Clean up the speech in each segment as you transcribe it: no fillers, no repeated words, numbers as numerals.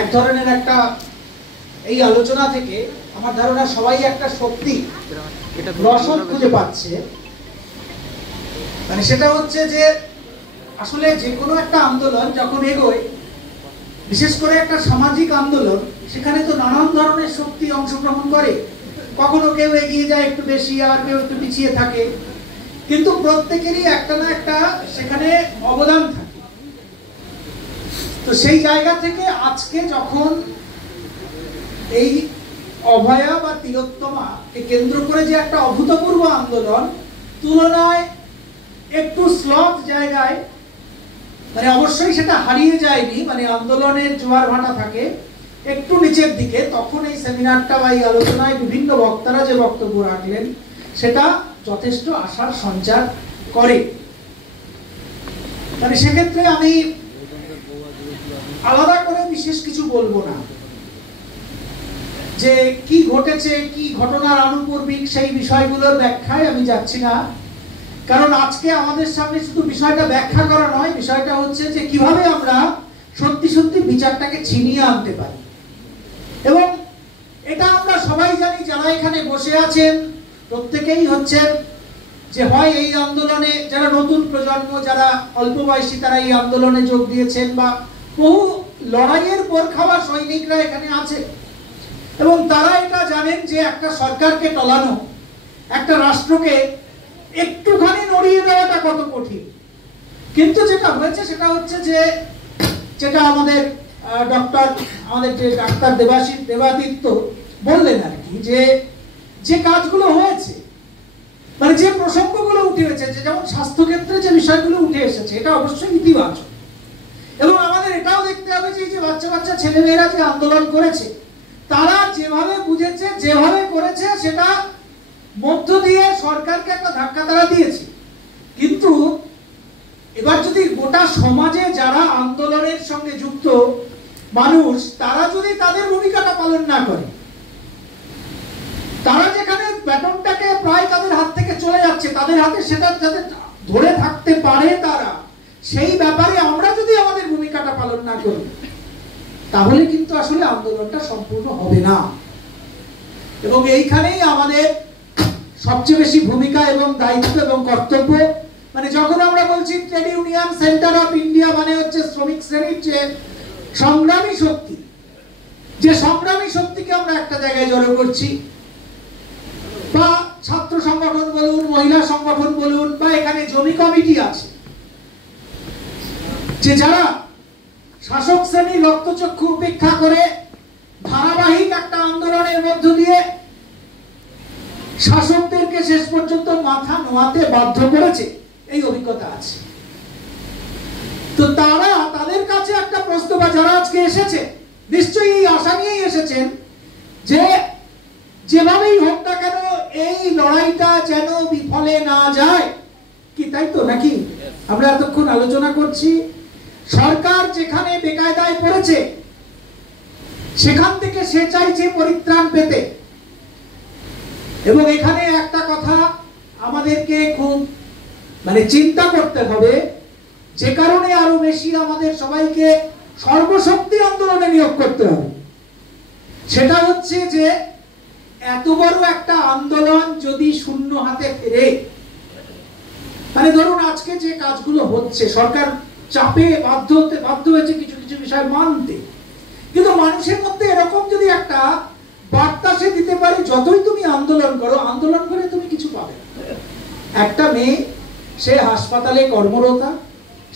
এক ধরনের একটা এই আলোচনা থেকে আমার ধারণা সবাই একটা সত্যি রসদ খুঁজে পাচ্ছে, মানে সেটা হচ্ছে যে আসলে যে কোনো একটা আন্দোলন যখন এগোয়, বিশেষ করে একটা সামাজিক আন্দোলন, সেখানে তো নানান ধরনের শক্তি অংশগ্রহণ করে। কখনো কেউ এগিয়ে যায় একটু বেশি, আর কেউ একটু পিছিয়ে থাকে, কিন্তু প্রত্যেকেরই একটা না একটা সেখানে অবদান থাকে। তো সেই জায়গা থেকে আজকে যখন এই অভয়া বা তিলোত্তমাকে কেন্দ্র করে যে একটা অভূতপূর্ব আন্দোলন, তুলনায় একটু স্লথ জায়গায়, মানে অবশ্যই সেটা হারিয়ে যায়নি, মানে আন্দোলনের জোয়ার ভাটা থাকে একটু নিচের দিকে, তখন এই সেমিনারটা বা এই আলোচনায় বিভিন্ন বক্তারা যে বক্তব্য রাখলেন সেটা যথেষ্ট আশার সঞ্চার করে। মানে সেক্ষেত্রে আমি আলাদা করে বিশেষ কিছু বলবো না, যে কি ঘটেছে, কি ঘটনার আনুপূর্বিক সেই বিষয়গুলোর ব্যাখ্যায় আমি যাচ্ছি না, কারণ আজকে আমাদের সামনে শুধু বিষয়টা ব্যাখ্যা করা নয়, বিষয়টা হচ্ছে যে কিভাবে আমরা সত্যি সত্যি বিচারটাকে ছিনিয়ে আনতে পারি। এবং এটা আমরা সবাই জানি, যারা এখানে বসে আছেন প্রত্যেকেই হচ্ছেন যে হয় এই আন্দোলনে, যারা নতুন প্রজন্ম, যারা অল্প বয়সী, তারা এই আন্দোলনে যোগ দিয়েছেন, বা বহু লড়াইয়ের পর খাওয়া সৈনিকরা এখানে আছে, এবং তারা এটা জানেন যে একটা সরকারকে টলানো, একটা রাষ্ট্রকে একটুখানি নড়িয়ে দেওয়াটা কত কঠিন। কিন্তু যেটা হয়েছে সেটা হচ্ছে যে, যেটা আমাদের আমাদের যে ডাক্তার দেবাদিত্য বললেন আর কি, যে কাজগুলো হয়েছে, মানে যে প্রসঙ্গগুলো উঠে এসেছে, যেমন স্বাস্থ্যক্ষেত্রে যে বিষয়গুলো উঠে এসেছে, এটা অবশ্যই ইতিবাচক। এবং আমাদের এটাও দেখতে হবে যে বাচ্চা বাচ্চা ছেলেমেয়েরা যে আন্দোলন করেছে, তারা যেভাবে বুঝেছে, যেভাবে করেছে, সেটা মধ্য দিয়ে সরকারকে একটা ধাক্কা তারা দিয়েছে। কিন্তু এবার যদি গোটা সমাজে যারা আন্দোলনের সঙ্গে যুক্ত মানুষ, তারা যদি তাদের ভূমিকাটা পালন না করে, তারা যেখানে ব্যাটনটাকে প্রায় তাদের হাত থেকে চলে যাচ্ছে, তাদের হাতে সেটা যাতে ধরে থাকতে পারে, তারা সেই ব্যাপারে আমরা যদি আমাদের ভূমিকাটা পালন না করি, তাহলে কিন্তু আসলে আন্দোলনটা সম্পূর্ণ হবে না। এবং এইখানেই আমাদের সবচেয়ে বেশি ভূমিকা এবং দায়িত্ব এবং কর্তব্য। মানে যখন আমরা বলছি trade union centre of India, মানে হচ্ছে শ্রমিক শ্রেণীর যে সংগ্রামী শক্তি, যে সংগ্রামী শক্তিকে আমরা একটা জায়গায় জড়ো করছি, বা ছাত্র সংগঠন বলুন, মহিলা সংগঠন বলুন, বা এখানে জমি কমিটি আছে, যে যারা শাসক শ্রেণী রক্তচক্ষু উপেক্ষা করে ধারাবাহিক একটা আন্দোলনের মধ্য দিয়ে শাসকদেরকে শেষ পর্যন্ত মাথা নোয়াতে বাধ্য করেছে, এই অভিজ্ঞতা আছে। তো তারা, তাদের কাছে একটা প্রশ্ন, বা যারা আজকে এসেছে নিশ্চয়ই এই আশা নিয়েই এসেছেন যে যেভাবেই হোক না কেন এই লড়াইটা যেন বিফলে না যায়, কি তাই তো নাকি? আমরা এতক্ষণ আলোচনা করছি, সরকার যেখানে বেকায়দায় পড়েছে সেখান থেকে সে চাইছে পরিত্রাণ পেতে। এবং এখানে একটা কথা আমাদেরকে খুব চিন্তা করতে হবে, যে কারণে আরো বেশি আমাদের সবাইকে সর্বশক্তি আন্দোলনে নিয়োগ করতে হবে, সেটা হচ্ছে যে এত বড় একটা আন্দোলন যদি শূন্য হাতে ফেরে, ধরুন আজকে যে কাজগুলো হচ্ছে, সরকার চাপে বাধ্য হয়েছে কিছু কিছু বিষয় মানতে, কিন্তু মানুষের মধ্যে এরকম যদি একটা বার্তা সে দিতে পারে, যতই তুমি আন্দোলন করো, আন্দোলন করে তুমি কিছু পাবে না। একটা মেয়ে, সে হাসপাতালে কর্মরতা,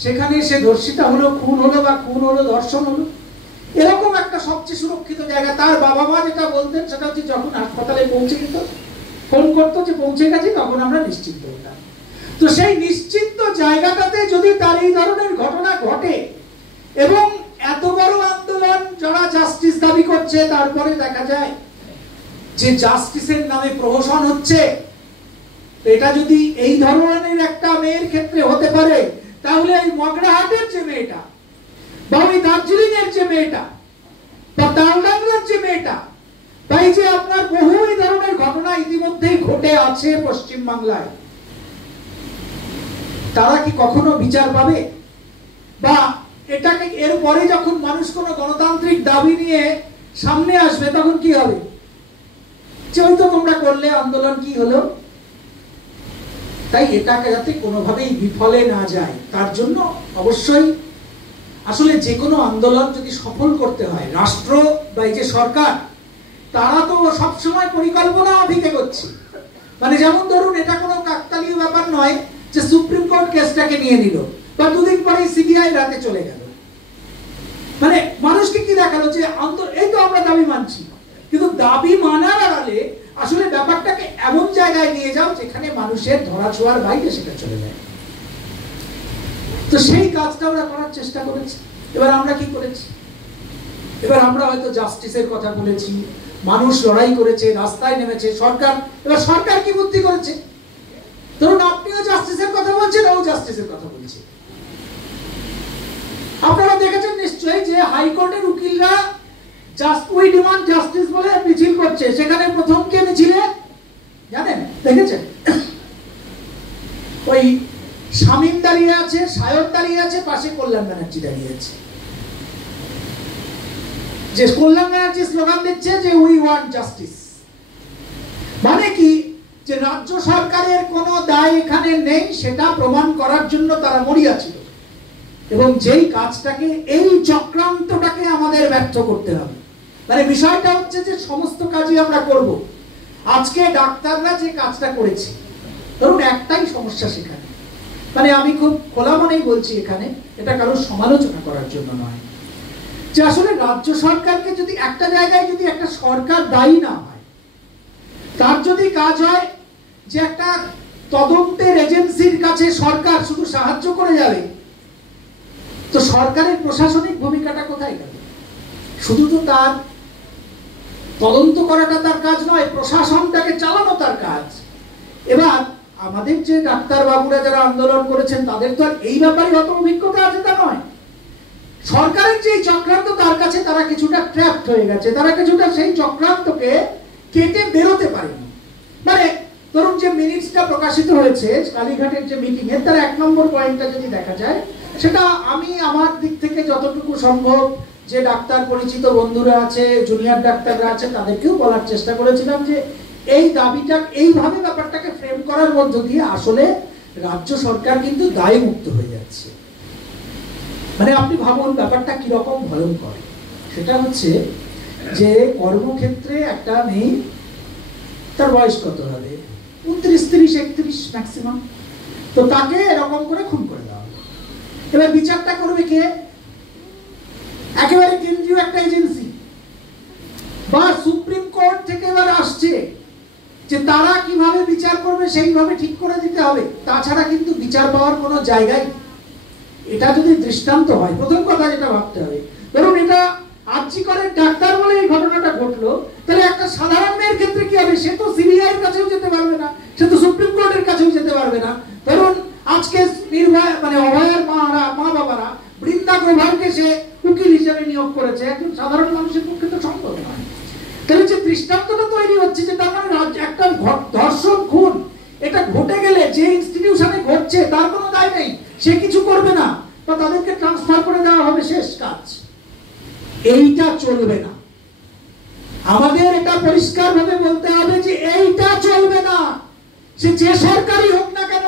সেখানে সে ধর্ষিতা হলো, খুন হলো, বা খুন হলো, ধর্ষণ হলো, এরকম একটা সবচেয়ে সুরক্ষিত জায়গা। তার বাবা মা যেটা বলতেন সেটা হচ্ছে, যখন হাসপাতালে পৌঁছে যেত, ফোন করতো যে পৌঁছে গেছি, তখন আমরা নিশ্চিন্ত হতাম। তো সেই নিশ্চিন্ত জায়গাটাতে যদি তার এই ধরনের ঘটনা ঘটে, এবং এত বড় আন্দোলন যারা জাস্টিস দাবি করছে, তারপরে দেখা যায় যে জাস্টিসের নামে প্রহসন হচ্ছে, এটা যদি এই ধরনের একটা মেয়ের ক্ষেত্রে হতে পারে, তাহলে এই মগরাহাটের যে মেয়েটা, বা ওই দার্জিলিং এর যে মেয়েটা, বা তালডাংরার যে মেয়েটা, তাই যে আপনার বহু এই ধরনের ঘটনা ইতিমধ্যেই ঘটে আছে পশ্চিম বাংলায়, তারা কি কখনো বিচার পাবে? বা এটাকে এরপরে যখন মানুষ কোনো গণতান্ত্রিক দাবি নিয়ে সামনে আসবে তখন কি হবে, যে ওই তো তোমরা করলে আন্দোলন, কি হলো? তাই এটাকে যাতে কোনোভাবেই বিফলে না যায় তার জন্য অবশ্যই আসলে যে কোনো আন্দোলন যদি সফল করতে হয়, রাষ্ট্র বা এই যে সরকার, তারা তো সবসময় পরিকল্পনা মাফিক করছে। মানে যেমন ধরুন, এটা কোনো কাকতালীয় ব্যাপার নয় যে সুপ্রিম কোর্ট কেসটাকে নিয়ে নিল বা দুদিন পরে সিবিআই রাতে চলে গেল। মানে মানুষকে কি দেখালো যে এই তো আমরা দাবি মানছি, কিন্তু দাবি মানার আড়ালে আসলে ব্যাপারটাকে এমন জায়গায় নিয়ে যাও যেখানে মানুষের ধরাছোঁয়ার বাইরে সেটা চলে যায়। তো সেই কাজটা আমরা করার চেষ্টা করেছি। এবার আমরা কি করেছি? এবার আমরা হয়তো জাস্টিসের কথা বলেছি, মানুষ লড়াই করেছে, রাস্তায় নেমেছে, এবার সরকার কি বুদ্ধি করেছে? ধরুন আপনিও জাস্টিসের কথা বলছেন, ও জাস্টিসের কথা বলছে। আপনারা দেখেছেন নিশ্চয়ই যে হাইকোর্টের উকিলরা উই ডিমান্ড জাস্টিস বলে মিছিল করছে। সেখানে প্রথম কে মিছিলে জানেন? দেখেছেন? ওই শামীম দাঁড়িয়ে আছে, সায়র দাঁড়িয়ে আছে, পাশে কল্যাণ ব্যানার্জি দাঁড়িয়ে আছে। যে কল্যাণ ব্যানার্জি স্লোগান দিচ্ছে যে উই ওয়ান্ট জাস্টিস। মানে কি, যে রাজ্য সরকারের কোনো দায় এখানে নেই সেটা প্রমাণ করার জন্য তারা মরিয়া ছিল, এবং যেই কাজটাকে, এই চক্রান্তটাকে আমাদের ব্যর্থ করতে হবে। মানে বিষয়টা হচ্ছে যে সমস্ত কাজই আমরা করব। আজকে ডাক্তাররা যে কাজটা করেছে, ধরুন একটাই সমস্যা সেখানে, মানে আমি খুব খোলা মনেই বলছি এখানে, এটা কারোর সমালোচনা করার জন্য নয়, যে আসলে রাজ্য সরকারকে যদি একটা জায়গায় যদি একটা সরকার দায়ী না হয়, তার যদি কাজ হয় যে একটা তদন্তের এজেন্সির কাছে সরকার শুধু সাহায্য করে যাবে, তো সরকারের প্রশাসনিক ভূমিকাটা কোথায় গেল? শুধু তো তার তদন্ত করাটা তার কাজ নয়, প্রশাসনটাকে চালানো তার কাজ। এবার আমাদের যে ডাক্তার বাবুরা যারা আন্দোলন করেছেন, তাদের তো আর এই ব্যাপারে অত অভিজ্ঞতা আছে তা নয়। সরকারের যে চক্রান্ত, তার কাছে তারা কিছুটা ট্র্যাপড হয়ে গেছে, তারা কিছুটা সেই চক্রান্তকে কেটে বেরোতে পারেনি। মানে ধরুন যে মিনিটসটা প্রকাশিত হয়েছে কালীঘাটের যে মিটিং এর, তার 1 নম্বর পয়েন্টটা যদি দেখা যায়, সেটা আমি আমার দিক থেকে যতটুকু সম্ভব যে ডাক্তার পরিচিত বন্ধুরা আছে, জুনিয়র ডাক্তাররা আছে, তাদেরকেও বলার চেষ্টা করেছিলাম যে এই দাবিটা এইভাবে ব্যাপারটাকে ফ্রেম করার মধ্য দিয়ে আসলে রাজ্য সরকার কিন্তু দায় মুক্ত হয়ে যাচ্ছে। মানে আপনি ভাবুন ব্যাপারটা কিরকম ভয়ঙ্কর। সেটা হচ্ছে যে কর্মক্ষেত্রে একটা মেয়ে, তার বয়স কত হবে, 29, 30, 31 ম্যাক্সিমাম, তো তাকে এরকম করে খুন করে দেওয়া হলো। এবার বিচারটা করবে কে? একেবারে কেন্দ্রীয় একটা এজেন্সি বা সুপ্রিম কোর্ট থেকে এবার আসছে যে তারা কিভাবে বিচার করবে সেইভাবে ঠিক করে দিতে হবে, তাছাড়া কিন্তু বিচার পাওয়ার কোনো জায়গায়। এটা যদি দৃষ্টান্ত হয়, প্রথম কথা যেটা ভাবতে হবে, ধরুন এটা আর্জি করেন ডাক্তার বলে এই ঘটনাটা ঘটলো, তাহলে একটা সাধারণ মেয়ের ক্ষেত্রে কি হবে? সে তো সিবিআই এর কাছেও যেতে পারবে না, সে তো সুপ্রিম কোর্টের কাছেও যেতে পারবে না। ধরুন আজকে নির্ভয় মানে অভয়ের মা বাবারা বৃন্দা গ্রোভারকে সে উকিল হিসেবে নিয়োগ করেছে, একজন সাধারণ মানুষের পক্ষে তো সম্ভব নয়। তাহলে যে দৃষ্টান্তটা তৈরি হচ্ছে যে তার মানে একটা ধর্ষণ খুন এটা ঘটে গেলে যে ইনস্টিটিউশনে ঘটছে তার কোনো দায় নেই, সে কিছু করবে না, বা তাদেরকে ট্রান্সফার করে দেওয়া হবে, শেষ কাজ। এইটা চলবে না। আমাদের এটা পরিষ্কার ভাবে বলতে হবে যে এইটা চলবে না। সে যে সরকারি হোক না কেন,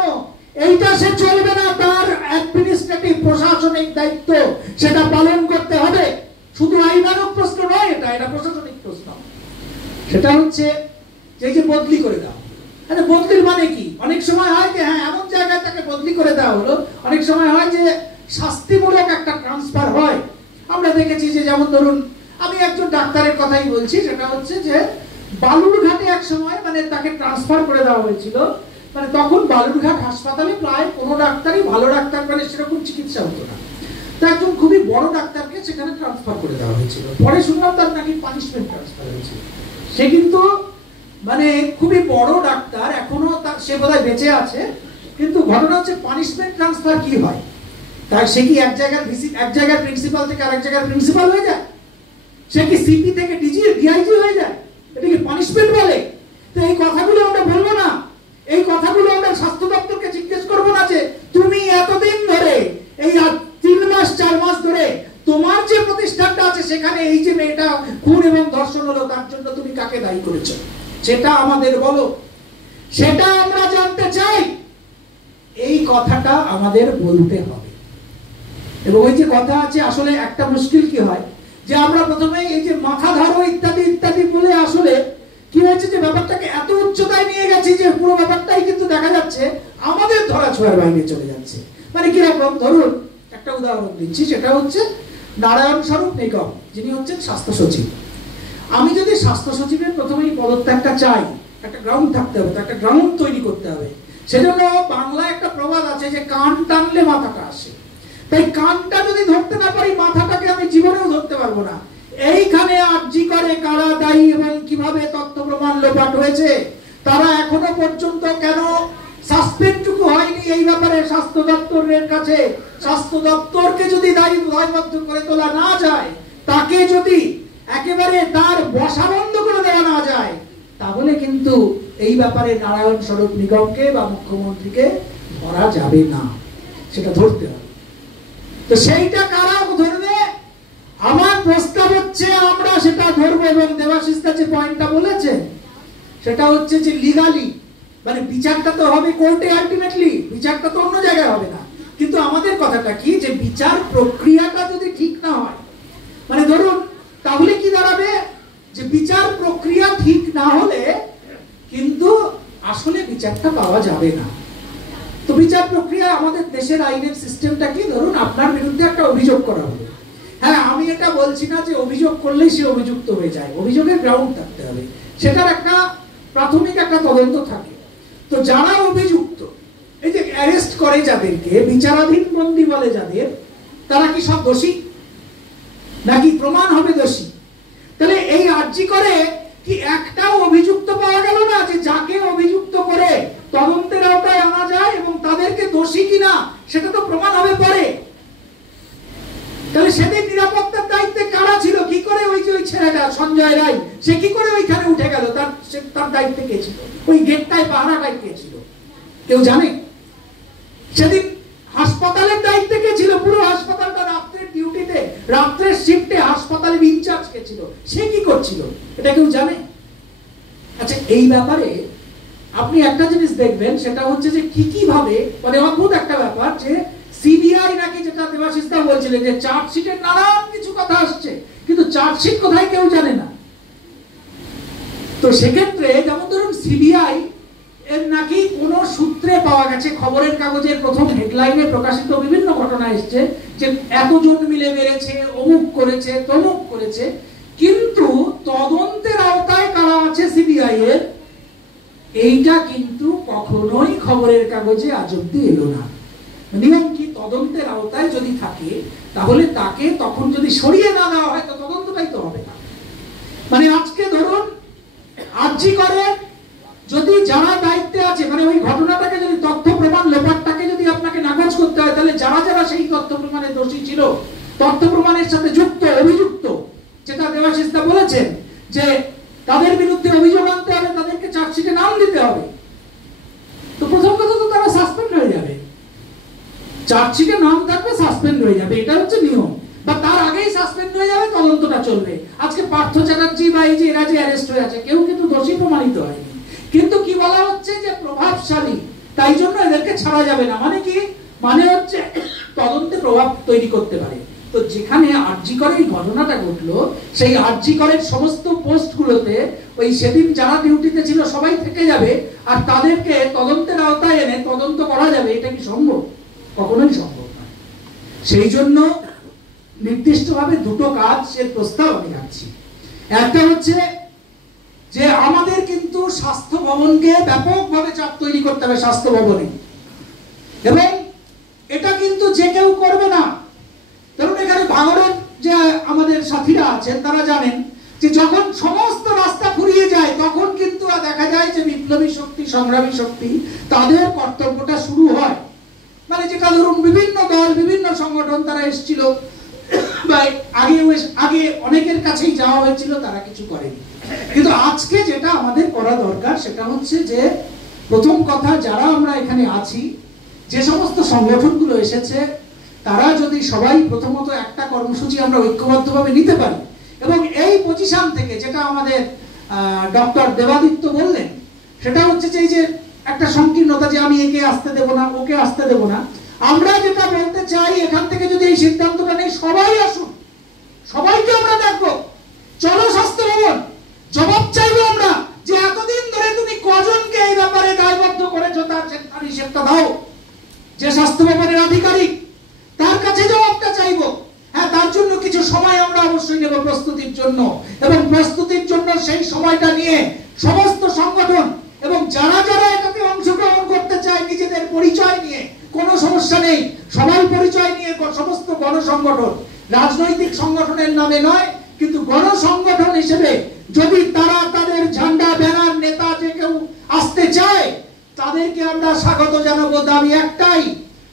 এইটা সে চলবে না। তার অ্যাডমিনিস্ট্রেটিভ প্রশাসনিক দায়িত্ব সেটা পালন করতে হবে। শুধু আইনানুগ প্রশ্ন নয়, এটা প্রশাসনিক প্রশ্ন। সেটা হচ্ছে যে বদলি করে দাও। আরে বদলির মানে কি? অনেক সময় হয় যে হ্যাঁ এমন জায়গায় তাকে বদলি করে দেওয়া হলো, অনেক সময় হয় যে শাস্তিমূলক একটা ট্রান্সফার হয়। আমরা দেখেছি যে যেমন ধরুন আমি একজন ডাক্তারের কথাই বলছি, সেটা হচ্ছে যে বালুরঘাটে এক সময় মানে তাকে ট্রান্সফার করে দেওয়া হয়েছিল। মানে তখন বালুরঘাট হাসপাতালে প্রায় কোনো ডাক্তারই ভালো ডাক্তার মানে সেরকম চিকিৎসা হতো না। তো একজন খুবই বড় ডাক্তারকে সেখানে ট্রান্সফার করে দেওয়া হয়েছিল। পরে শুনলাম তার নাকি পানিশমেন্ট ট্রান্সফার হয়েছিল। সে কিন্তু মানে খুবই বড় ডাক্তার, এখনো সে বোধহয় বেঁচে আছে, কিন্তু ঘটনা হচ্ছে পানিশমেন্ট ট্রান্সফার কি হয়? তার সে কি এক জায়গার প্রিন্সিপাল থেকে আরেক জায়গার প্রিন্সিপাল হয়ে যায়? সে কি সিপি থেকে ডিআইজি হয়ে যায়? এটা কি পানিশমেন্ট বলে? তো এই কথাগুলো আমরা বলবো না, এই কথাগুলো আমরা স্বাস্থ্য দপ্তরকে জিজ্ঞেস করবো না যে তুমি এতদিন ধরে এই 3 মাস 4 মাস ধরে হত্যাকাণ্ড আছে সেখানে এই যে মেয়েটা খুন এবং ধর্ষণ হলো তার জন্য তুমি কাকে দায়ী করেছো সেটা আমাদের বলো, সেটা আমরা জানতে চাই। এই কথাটা আমাদের বলতে হবে। এবং ওই যে কথা আছে, আসলে একটা মুশকিল কি হয় যে আমরা প্রথমে এই যে মাথা ধরো ইত্যাদি ইত্যাদি বলে আসলে কি হয়েছে যে ব্যাপারটাকে এত উচ্চতায় নিয়ে গেছি যে পুরো ব্যাপারটাই কিন্তু দেখা যাচ্ছে আমাদের ধরা ছোঁয়ার বাইরে চলে যাচ্ছে। মানে কিরকম, ধরুন একটা উদাহরণ দিচ্ছি, সেটা হচ্ছে নারায়ণ স্বরূপ নিগম, যিনি হচ্ছেন স্বাস্থ্য সচিব। আমি যদি স্বাস্থ্য সচিবের প্রথমেই পদত্যাগটা চাই, একটা গ্রাউন্ড থাকতে হবে, একটা গ্রাউন্ড তৈরি করতে হবে। সেজন্য বাংলায় একটা প্রবাদ আছে যে কান টানলে মাথাটা আসে। তাই কানটা যদি ধরতে না পারি মাথাটাকে আমি জীবনেও ধরতে পারবো না। এইখানে আরজি করে কারা দায়ী এবং কিভাবে তথ্য প্রমাণ লোপাট হয়েছে, তারা এখনো পর্যন্ত কেন সাসপেন্ডটুকু হয়নি এই ব্যাপারে স্বাস্থ্য দপ্তরের কাছে। স্বাস্থ্য দপ্তরকে যদি দায়বদ্ধ করে তোলা না যায়, তাকে যদি একেবারে তার বসা বন্ধ করে দেওয়া না যায়, তাহলে কিন্তু এই ব্যাপারে নারায়ণ স্বরূপ নিগমকে বা মুখ্যমন্ত্রীকে ধরা যাবে না, সেটা ধরতে হবে। তো সেইটা কারা ধরবে? আমার প্রস্তাব হচ্ছে আমরা সেটা ধরবো। এবং দেবাশিস যে পয়েন্টটা বলেছে সেটা হচ্ছে যে লিগালি, মানে বিচারটা তো হবে কোর্টে, আলটিমেটলি বিচারটা তো অন্য জায়গায় হবে না। কিন্তু আমাদের কথাটা কি, যে বিচার প্রক্রিয়াটা যদি ঠিক না হয়, মানে ধরুন তাহলে কি দাঁড়াবে, যে বিচার প্রক্রিয়া ঠিক না হলে কিন্তু আসলে বিচারটা পাওয়া যাবে না। তো বিচার প্রক্রিয়া আমাদের দেশের আইনের সিস্টেমটা কি, ধরুন আপনার বিরুদ্ধে একটা অভিযোগ করা হলো। হ্যাঁ, আমি এটা বলছি না যে অভিযোগ করলেই সে অভিযুক্ত হয়ে যায়, অভিযোগের গ্রাউন্ড থাকতে হবে, সেটার একটা প্রাথমিক একটা তদন্ত থাকে। তো যারা অভিযুক্ত, এই যে অ্যারেস্ট করে যাদেরকে, বিচারাধীন বন্দী বলে যাদের, তারা কি সব দোষী নাকি প্রমাণ হবে দোষী? তাহলে এই আরজি করে কি একটাও অভিযুক্ত পাওয়া গেল না, যে যাকে অভিযুক্ত করে তদন্তের আওতায় আনা যায় এবং তাদেরকে দোষী কিনা সেটা তো প্রমাণ হবে পরে। তাহলে সেদিন নিরাপত্তার দায়িত্বে কারা ছিল? কি করে ওই যে ওই ছেলেটা সঞ্জয় রায়, সে কি করে ওইখানে উঠে গেল? তার দায়িত্বে কে ছিল? ওই গেটটায় পাহারাটাই কে ছিল? কেউ জানে? সেদিন হাসপাতালের দায়িত্বে কে ছিল? পুরো হাসপাতালটা রাত্রের ডিউটিতে, রাত্রের শিফটে হাসপাতালের ইনচার্জ কে ছিল? সে কি করছিল? এটা কেউ জানে? আচ্ছা, এই ব্যাপারে আপনি একটা জিনিস দেখবেন, সেটা হচ্ছে যে কি ভাবে, মানে অদ্ভুত একটা ব্যাপার, যে সিবিআই নাকি, যেটা দেবাশিস দা বলছিলেন, যে চার্জশিটের নানান কিছু কথা আসছে, কিন্তু চার্জশিট কোথায় কেউ জানে না। তো সেক্ষেত্রে যেমন ধরুন সিবিআই এর নাকি কোন সূত্রে পাওয়া গেছে, খবরের কাগজের প্রথম হেডলাইনে প্রকাশিত বিভিন্ন ঘটনা এসছে যে এতজন মিলে মেরেছে, অমুক করেছে, তমুক করেছে, কিন্তু তদন্তের আওতায় কারা আছে সিবিআই এর, এইটা কিন্তু কখনোই খবরের কাগজে আজ অব্দি এলো না। নিয়ম কি, তদন্তের আওতায় যদি থাকে তাহলে তাকে তখন যদি সরিয়ে না দেওয়া হয় তো তদন্তটাই তো হবে না। মানে আজকে ধরুন আরজি করে যদি যারা দায়িত্বে আছে, মানে ওই ঘটনাটাকে যদি তথ্য প্রমাণ লোপাটটাকে যদি আপনাকে নাকচ করতে হয়, তাহলে যারা যারা সেই তথ্য প্রমাণে দোষী ছিল, তথ্য প্রমাণের সাথে যুক্ত, অভিযুক্ত, যেটা দেবাশিস দা বলেছেন যে তাদের বিরুদ্ধে অভিযোগ আনতে হবে, তাদেরকে চার্জশিটে নাম দিতে হবে। তো প্রথম কথা তো তারা সাসপেন্ড হয়ে যাবে, চার্জশিটে নাম থাকবে, সাসপেন্ড হয়ে যাবে, এটা হচ্ছে নিয়ম। বা তার আগেই সাসপেন্ড হয়ে যাবে, তদন্তটা চলবে। আজকে পার্থ চ্যাটার্জি বা এই যে এরা যে অ্যারেস্ট হয়ে আছে, কেউ কিন্তু দোষী প্রমাণিত হয়নি, কিন্তু কি বলা হচ্ছে যে প্রভাবশালী, তাই জন্য এদেরকে ছাড়া যাবে না। মানে কি, মানে হচ্ছে তদন্তে প্রভাব তৈরি করতে পারে। তো যেখানে আরজি করে এই ঘটনাটা ঘটলো, সেই আরজি করের সমস্ত পোস্টগুলোতে ওই সেদিন যারা ডিউটিতে ছিল সবাই থেকে যাবে, আর তাদেরকে তদন্তের আওতায় এনে তদন্ত করা যাবে, এটা কি সম্ভব? কখনোই সম্ভব নয়। সেই জন্য নির্দিষ্টভাবে দুটো কাজের প্রস্তাব আমি রাখছি। একটা হচ্ছে যে আমাদের কিন্তু স্বাস্থ্য ভবনকে ব্যাপকভাবে চাপ তৈরি করতে হবে, স্বাস্থ্য ভবনে, এবং এটা কিন্তু যে কেউ করবে না। ধরুন এখানে ভাঙড়ের যে আমাদের সাথীরা আছেন তারা জানেন যে যখন সমস্ত রাস্তা ফুরিয়ে যায় তখন কিন্তু দেখা যায় যে বিপ্লবী শক্তি, সংগ্রামী শক্তি, তাদের কর্তব্যটা শুরু হয়। মানে যেটা ধরুন বিভিন্ন দল, বিভিন্ন সংগঠন তারা এসেছিল, আগে অনেকের কাছেই যাওয়া হয়েছিল, তারা কিছু করেনি। কিন্তু আজকে যেটা আমাদের করা দরকার সেটা হচ্ছে যে প্রথম কথা, যারা আমরা এখানে আছি, যে সমস্ত সংগঠনগুলো এসেছে তারা যদি সবাই প্রথমত একটা কর্মসূচি আমরা ঐক্যবদ্ধভাবে নিতে পারি, এবং এই পজিশন থেকে যেটা আমাদের ডক্টর দেবাদিত্য বললেন, সেটা হচ্ছে যে এই যে একটা সংকীর্ণতা, যে আমি একে আসতে দেব না, ওকে আসতে দেব না, আমরা যেটা বলতে চাই এখান থেকে যদি এই সিদ্ধান্তটা নেই, সবাই আসুন, সবাইকে আমরা দেখবো, চলো স্বাস্থ্য ভবন, জবাব চাইবো আমরা যে এতদিন ধরে তুমি কজনকে এই ব্যাপারে দায়বদ্ধ করেছো, তার হিসেবটা দাও। যে স্বাস্থ্য ভবনের আধিকারিক, তার কাছে জবাবটা চাইবো। হ্যাঁ, তার জন্য কিছু সময় আমরা অবশ্যই নেব প্রস্তুতির জন্য, এবং প্রস্তুতির জন্য সেই সময়টা নিয়ে সমস্ত সংগঠন এবং যারা যারা এটাতে অংশগ্রহণ করতে চায় নিজেদের পরিচয় নিয়ে, কোনো সমস্যা নেই, সবার পরিচয় নিয়ে সমস্ত গণসংগঠন, রাজনৈতিক সংগঠনের নামে নয়, কিন্তু গণসংগঠন হিসেবে যদি তারা তাদের ঝান্ডা, ব্যানার, নেতা যে কেউ আসতে চায়, তাদেরকে আমরা স্বাগত জানাবো। দাবি একটাই,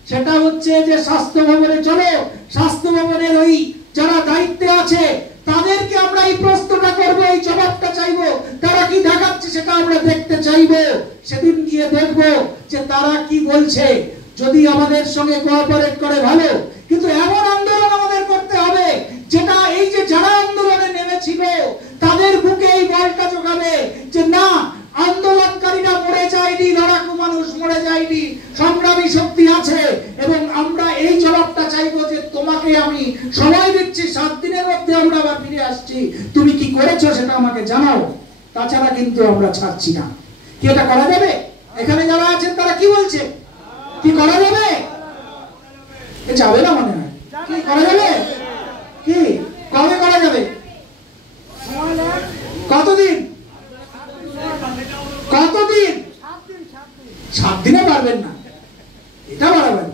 সেটা হচ্ছে যে স্বাস্থ্য ভবনে চলো, স্বাস্থ্য ভবনের ওই যারা দায়িত্বে আছে তাদেরকে আমরা এই প্রশ্নটা করবো, এই জবাবটা চাইবো, তারা কি দেখাচ্ছে সেটা আমরা দেখতে চাইবো। সেদিন গিয়ে দেখবো যে তারা কি বলছে। যদি আমাদের সঙ্গে কোঅপারেট করে ভালো, কিন্তু এমন আন্দোলন আমাদের করতে হবে যেটা এই যে যারা আন্দোলনে নেমেছিল তাদের বুকে এই বলটা জোগাবে যে না, আন্দোলনকারীরা মরে যায়নি, লড়াকু মানুষ মরে যায়নি, সংগ্রামী শক্তি আছে। এবং আমরা এই জবাবটা চাইবো যে তোমাকে আমি সময় দিচ্ছি, 7 দিনের মধ্যে আমরা আবার ফিরে আসছি, তুমি কি করেছো সেটা আমাকে জানাও, তাছাড়া কিন্তু আমরা ছাড়ছি না। কি এটা করা যাবে? এখানে যারা আছেন তারা কি বলছে, কি করা যাবে? যাবে না মনে হয়, কি করা যাবে? কি কবে করা যাবে? কতদিন? কতদিন? 7 দিনে পারবেন না, এটা বাড়াবেন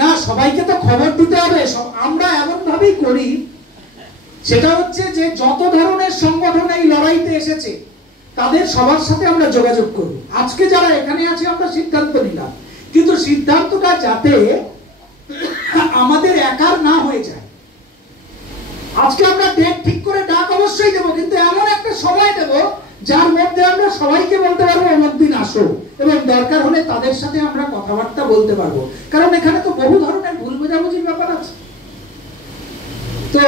না। সবাইকে তো খবর দিতে হবে। আমরা এমন ভাবেই করি, সেটা হচ্ছে যে যত ধরনের সংগঠন এই লড়াইতে এসেছে তাদের সবার সাথে আমরা যোগাযোগ করব। আজকে যারা এখানে আছে আমরা সিদ্ধান্ত নিলাম, কিন্তু সিদ্ধান্তটা যাতে আমাদের একার না হয়ে যায়। আজকে আমরা ডেট ঠিক করে ডাক অবশ্যই দেবো, কিন্তু এমন একটা সময় দেব যার মধ্যে আমরা সবাইকে বলতে পারবো অমুক দিন আসো, এবং দরকার হলে তাদের সাথে আমরা কথাবার্তা বলতে পারবো। কারণ এখানে তো বহু ধরনের ভুল বোঝাবুঝির ব্যাপার আছে। তো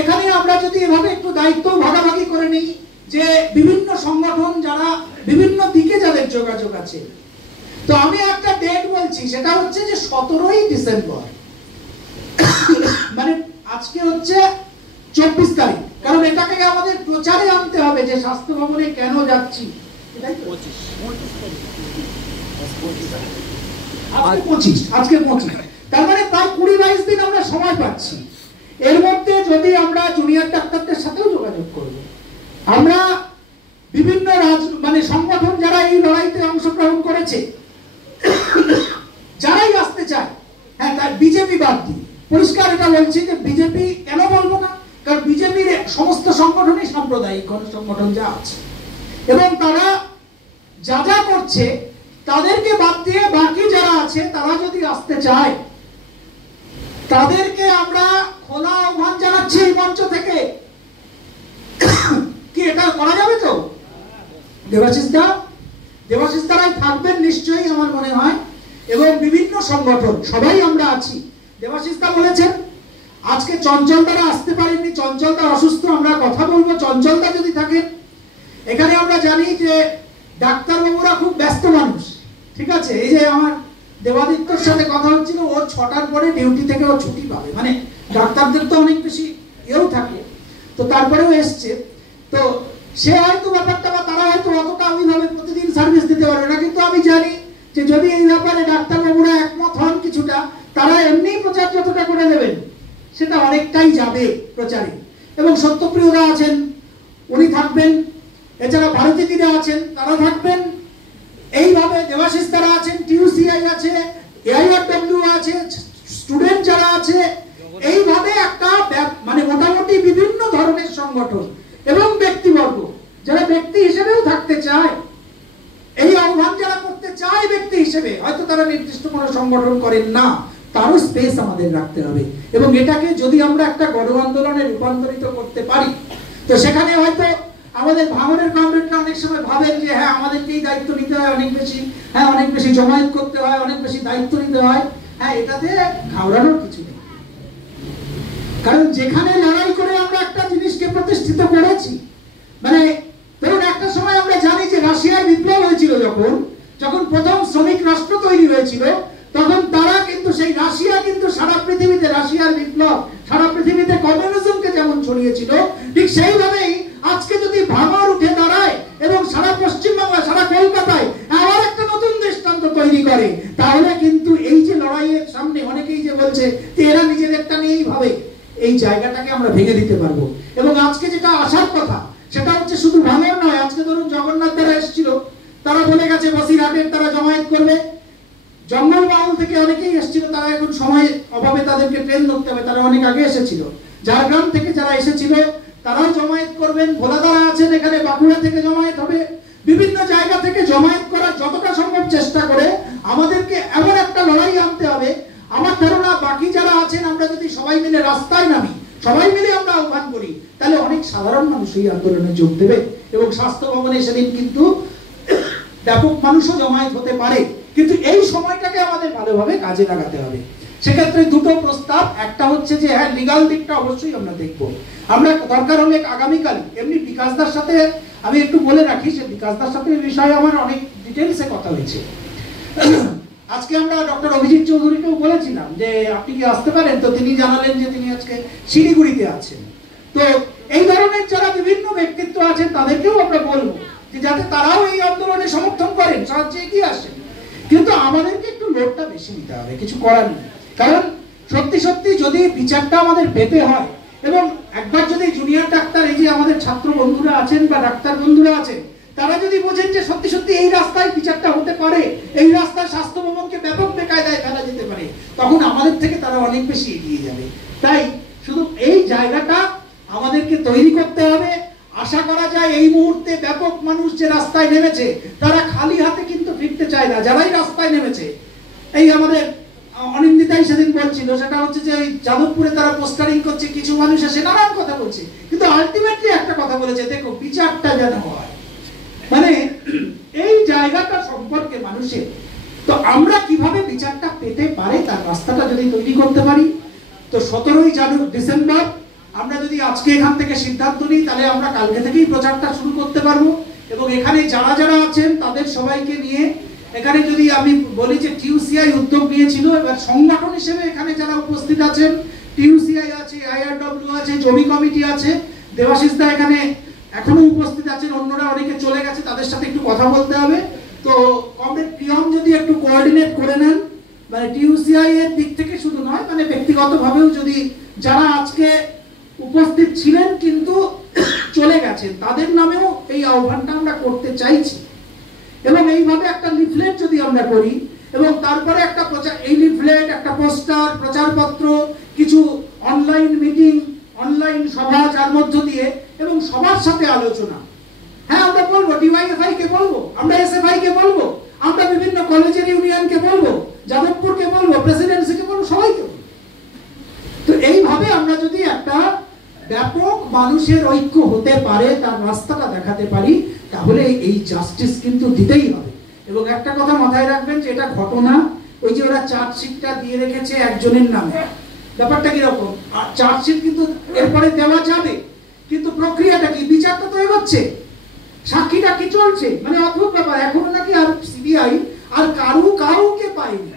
এখানে আমরা যদি এভাবে একটু দায়িত্ব ভাগাভাগি করে নিই, যে বিভিন্ন সংগঠন যারা বিভিন্ন দিকে যাদের যোগাযোগ আছে, তো আমি একটা ডেট বলছি, সেটা হচ্ছে যে 17ই ডিসেম্বর, মানে আজকে হচ্ছে 24 তারিখ, কারণ এটাকে আমাদের প্রচারে আনতে হবে যে স্বাস্থ্য ভবনে কেন যাচ্ছি। আজকে 25, তার মানে প্রায় 20-22 দিন আমরা সময় পাচ্ছি। এর মধ্যে যদি আমরা জুনিয়র ডাক্তারদের সাথেও যোগাযোগ করব, আমরা বিভিন্ন মানে সংগঠন যারা এই লড়াইতে অংশগ্রহণ করেছে, যারাই আসতে চায়, হ্যাঁ, তার বিজেপি বাদ দিয়ে পরিষ্কার এটা বলছি যে বিজেপি কেন বলবো না, কারণ বিজেপির সমস্ত সংগঠনই সাম্প্রদায়িক গণসংগঠন যা আছে, এবং তারা যা যা করছে তাদেরকে বাদ দিয়ে বাকি যারা আছে তারা যদি আসতে চায়, তাদেরকে আমরা খোলা আহ্বান জানাচ্ছি এই মঞ্চ থেকে। কি এটা করা যাবে তো? দেবাশিস দ্বারাই থাকবেন নিশ্চয়ই আমার মনে হয়, এবং বিভিন্ন সংগঠন সবাই আমরা আছি। দেবাশিস দা বলেছেন আজকে চঞ্চল দ্বারা আসতে পারেননি, চঞ্চল দা অসুস্থ, আমরা কথা বলবো। চঞ্চল দা যদি থাকেন এখানে, আমরা জানি যে ডাক্তারবাবুরা খুব ব্যস্ত মানুষ, ঠিক আছে। এই যে আমার দেবাদিত্যর সাথে কথা হচ্ছিল, ওর 6টার পরে ডিউটি থেকে ও ছুটি পাবে, মানে ডাক্তারদের তো অনেক বেশি এও থাকে, তো তারপরেও এসছে। তো সে হয়তো ব্যাপারটা, বা তারা হয়তো অতটা ওইভাবে প্রতিদিন সার্ভিস দিতে পারবে না, কিন্তু আমি জানি যে যদি এই ব্যাপারে ডাক্তারবাবুরা একমত হন কিছুটা, তারা এমনি প্রচার যতটা করে দেবেন সেটা অনেকটাই যাবে প্রচারে। এবং সত্যপ্রিয়রা আছেন, উনি থাকবেন, এছাড়া ভারতীরা আছেন, তারা থাকবেন, এইভাবে দেবাশিস তারা আছেন, টিউসিআই আছে, এআইআরডব্লিউ আছে, স্টুডেন্ট যারা আছে, এইভাবে একটা মানে মোটামুটি বিভিন্ন ধরনের সংগঠন এবং ব্যক্তিবর্গ যারা ব্যক্তি হিসেবেও থাকতে চায়, এই আহ্বান যারা করতে চায় ব্যক্তি হিসেবে, হয়তো তারা নির্দিষ্ট কোনো সংগঠন করেন না, তারও স্পেস আমাদের রাখতে হবে। এবং এটাকে যদি আমরা একটা গণ আন্দোলনে রূপান্তরিত করতে পারি, তো সেখানে হয়তো আমাদের ভাঙনের কমরেডরা অনেক সময় ভাবেন যে হ্যাঁ আমাদেরকেই দায়িত্ব নিতে হয় অনেক বেশি, হ্যাঁ অনেক বেশি জমায়েত করতে হয়, অনেক বেশি দায়িত্ব নিতে হয়। হ্যাঁ, এটাতে ঘাবড়ানোর কিছু নেই, কারণ যেখানে লড়াই করে আমরা একটা জিনিসকে প্রতিষ্ঠিত করেছি, মানে ধরুন একটা সময় আমরা জানি যে রাশিয়ায় বিপ্লব হয়েছিল, যখন প্রথম শ্রমিক রাষ্ট্র তৈরি হয়েছিল, তখন তারা কিন্তু সেই রাশিয়া কিন্তু সারা পৃথিবীতে, রাশিয়ার বিপ্লব সারা পৃথিবীতে কমিউনিজমকে যেমন ছড়িয়েছিল, ঠিক সেইভাবেই আজকে যদি ভাঙর উঠে দাঁড়ায় এবং সারা পশ্চিমবাংলা, সারা কলকাতায় আবার একটা নতুন দৃষ্টান্ত তৈরি করে, তাহলে কিন্তু এই যে লড়াইয়ের সামনে অনেকেই যে বলছে যে এরা নিজেদেরটা নিয়েই ভাবে, এই জায়গাটাকে আমরা ভেঙে দিতে পারবো। এবং আজকে যেটা আসার কথা সেটা হচ্ছে শুধু ভাঙর নয়, আজকে ধরুন জগন্নাথ দ্বারা এসেছিল, তারা বলে গেছে বসিরহাটের তারা জমায়েত করবে, জঙ্গলমহল থেকে অনেকেই এসেছিল, তারা এখন সময় অভাবে তাদেরকে ট্রেন ধরতে হবে, তারা অনেক আগে এসেছিল, ঝাড়গ্রাম থেকে যারা এসেছিল তারাও জমায়েত করবেন, ভোলাদারা আছেন এখানে, বাঁকুড়া থেকে জমায়েত হবে, বিভিন্ন জায়গা থেকে জমায়েত করার যতটা সম্ভব চেষ্টা করে আমাদেরকে এমন একটা লড়াই আনতে হবে। আমার ধারণা বাকি যারা আছেন আমরা যদি সবাই মিলে রাস্তায় নামি, সবাই মিলে আমরা আহ্বান করি, তাহলে অনেক সাধারণ মানুষ এই আন্দোলনে যোগ দেবে এবং স্বাস্থ্য ভবনে সেদিন কিন্তু ব্যাপক মানুষও জমায়েত হতে পারে, কিন্তু এই সময়টাকে আমাদের ভালোভাবে কাজে লাগাতে হবে। সেক্ষেত্রে দুটো প্রস্তাব, একটা হচ্ছে যে হ্যাঁ, লিগাল দিকটা অবশ্যই আমরা দেখব, আমরা দরকার হলে আগামীকাল এমনি বিকাশদার সাথে আমি একটু বলে রাখি যে বিকাশদার সাথে এই বিষয়ে আমার অনেক ডিটেলসে কথা হয়েছে। আজকে আমরা ডক্টর অভিজিৎ চৌধুরীকেও বলেছিলাম যে আপনি কি আসতে পারেন, তো তিনি জানালেন যে তিনি আজকে শিলিগুড়িতে আছেন। তো এই ধরনের যারা বিভিন্ন ব্যক্তিত্ব আছেন তাদেরকেও আমরা বলবো যে যাতে তারাও এই আন্দোলনে সমর্থন করেন, সাহায্যে এগিয়ে আসেন, কিন্তু আমাদেরকে একটু লোডটা বেশি নিতে হবে, কিছু করার নেই। কারণ সত্যি সত্যি যদি বিচারটা আমাদের পেতে হয়, এবং একবার যদি জুনিয়র ডাক্তার, এই যে আমাদের ছাত্র বন্ধুরা আছেন বা ডাক্তার বন্ধুরা আছেন, তারা যদি বোঝেন যে সত্যি সত্যি এই রাস্তায় বিচারটা হতে পারে, এই রাস্তায় স্বাস্থ্য ভবনকে ব্যাপক বেকায়দায় ফেলা যেতে পারে, তখন আমাদের থেকে তারা অনেক বেশি এগিয়ে যাবে। তাই শুধু এই জায়গাটা আমাদেরকে তৈরি করতে হবে। আশা করা যায় এই মুহূর্তে ব্যাপক মানুষ যে রাস্তায় নেমেছে তারা খালি হাতে কিন্তু ফিরতে চায় না। যারাই রাস্তায় নেমেছে, এই আমাদের অনিন্দিতাই সেদিন বলছিল, সেটা হচ্ছে যে ওই যাদবপুরে তারা পোস্টারিং করছে, কিছু মানুষ এসে নানান কথা বলছে, কিন্তু আলটিমেটলি একটা কথা বলেছে, দেখো বিচারটা যেন হয়, মানে এই জায়গাটা সম্পর্কে মানুষের। তো আমরা কিভাবে বিচারটা পেতে পারে তার রাস্তাটা যদি তৈরি করতে পারি, তো 17ই ডিসেম্বর আমরা যদি আজকে এখান থেকে সিদ্ধান্ত নিই, তাহলে আমরা কালকে থেকেই প্রচারটা শুরু করতে পারবো। এবং এখানে যারা যারা আছেন তাদের সবাইকে নিয়ে, এখানে যদি আমি বলি যে টিউসিআই উদ্যোগ নিয়েছিল, এবার সংগঠন হিসেবে এখানে যারা উপস্থিত আছেন, টিউসিআই আছে, আইআরডব্লিউ আছে, জমি কমিটি আছে, দেবাশিস দা এখানে এখনো উপস্থিত আছেন, অন্যরা অনেকে চলে গেছে, তাদের সাথে একটু কথা বলতে হবে। তো কমরেড প্রিয়ম যদি একটু কোঅর্ডিনেট করে নেন, মানে টিউসিআই এর দিক থেকে শুধু নয়, মানে ব্যক্তিগতভাবেও যদি যারা আজকে উপস্থিত ছিলেন কিন্তু চলে গেছেন, তাদের নামেও এই আহ্বানটা আমরা করতে চাইছি। এবং এইভাবে একটা লিফলেট যদি আমরা করি, এবং তারপরে একটা প্রচার, এই লিফলেট, একটা পোস্টার, প্রচারপত্র, কিছু অনলাইন মিটিং, অনলাইন সভা, যার মধ্য দিয়ে এবং সবার সাথে আলোচনা। হ্যাঁ, আমরা বলবো ডিওয়াইএফআই কে বলবো, আমরা এসএফআই কে বলবো, আমরা বিভিন্ন কলেজের ইউনিয়নকে বলবো, যাদবপুরকে বলবো, প্রেসিডেন্সিকে বলবো, সবাইকে বলবো। তো এইভাবে আমরা যদি একটা ব্যাপক মানুষের ঐক্য হতে পারে, তার রাস্তাটা দেখাতে পারি, তাহলে এই জাস্টিস কিন্তু দিতেই হবে। এবং একটা কথা মাথায় রাখবেন যে এটা ঘটনা, ওই যে ওরা চার্জশিটটা দিয়ে রেখেছে একজনের নামে, ব্যাপারটা কিরকম, আর চার্জশিট কিন্তু এরপরে দেওয়া যাবে, কিন্তু প্রক্রিয়াটা কি, বিচারটা তো এগোচ্ছে, সাক্ষীটা কি চলছে, মানে অদ্ভুত ব্যাপার। এখনো নাকি আর সিবিআই আর কাউকে পায়নি।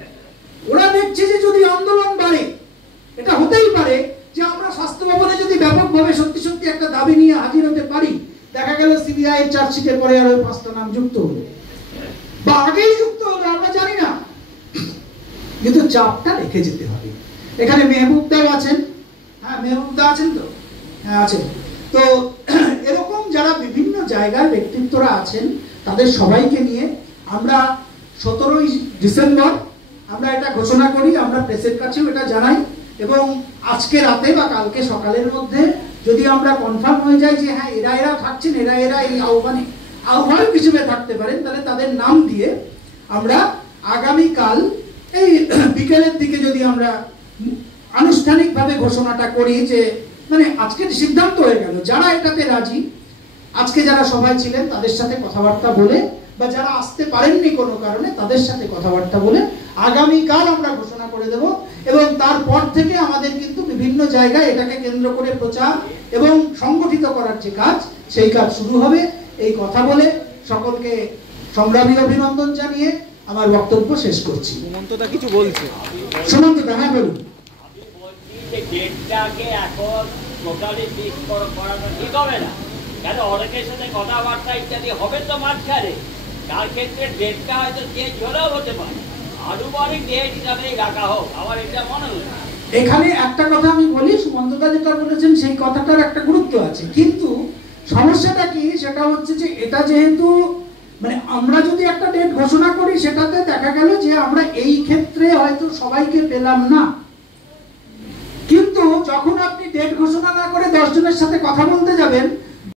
ওরা দেখছে যে যদি আন্দোলন বাড়ে, এটা হতেই পারে যে আমরা স্বাস্থ্য ভবনে যদি ব্যাপকভাবে সত্যি সত্যি একটা দাবি নিয়ে হাজির হতে পারি, দেখা গেল সিবিআই এর চার্জশিটের পরে আরো 5টা নাম যুক্ত হলো বা আগেই যুক্ত হলো, আমরা জানি না, কিন্তু চাপটা রেখে যেতে হবে। এখানে মেহবুবদাও আছেন, হ্যাঁ মেহবুবদা আছেন তো, হ্যাঁ আছেন। তো এরকম যারা বিভিন্ন জায়গার ব্যক্তিত্বরা আছেন, তাদের সবাইকে নিয়ে আমরা 17ই ডিসেম্বর আমরা এটা ঘোষণা করি, আমরা প্রেসের কাছেও এটা জানাই, এবং আজকে রাতে বা কালকে সকালের মধ্যে যদি আমরা কনফার্ম হয়ে যাই যে হ্যাঁ এরা থাকছেন, এরা এই আহ্বায়ক হিসেবে থাকতে পারেন, তাহলে তাদের নাম দিয়ে আমরা আগামীকাল এই বিকেলের দিকে যদি আমরা আনুষ্ঠানিকভাবে ঘোষণাটা করি যে মানে আজকে সিদ্ধান্ত হয়ে গেল, যারা এটাতে রাজি, আজকে যারা সবাই ছিলেন তাদের সাথে কথাবার্তা বলে, বা যারা আসতে পারেননি কোনো কারণে তাদের সাথে কথাবার্তা বলে আগামীকাল আমরা ঘোষণা করে দেব এবং তারপর থেকে আমাদের কিন্তু বিভিন্ন জায়গায় এটাকে কেন্দ্র করে প্রচার এবং সংগঠিত করার যে কাজ সেই কাজ শুরু হবে। এই কথা বলে সকলকে সংগ্রামী অভিনন্দন জানিয়ে আমার বক্তব্য শেষ করছি। সুমন্তদা কিছু বলছে। সুমন্তদা, হ্যাঁ বলুন। আমি বলছি যে ডেটটাকে এখন টোটালি ফিক্স করাটা ঠিক হবে না, কেন অনেকের সাথে কথাবার্তা ইত্যাদি হবে তো মাঝখানে, তার ক্ষেত্রে ডেটটা হয়তো চেঞ্জ হলেও হতে পারে, আনুমানিক ডেট হিসাবেই রাখা হোক, আমার এটা মনে হয়। এখানে একটা কথা আমি বলি, সুমন্তদা যেটা বলেছেন সেই কথাটার একটা গুরুত্ব আছে, কিন্তু সমস্যাটা কি সেটা হচ্ছে যে এটা যেহেতু মানে আমরা যদি একটা ডেট ঘোষণা করি সেটাতে দেখা গেল যে আমরা এই ক্ষেত্রে হয়তো সবাইকে পেলাম না, কিন্তু যখন আপনি ডেট ঘোষণা না করে 10 জনের সাথে কথা বলতে যাবেন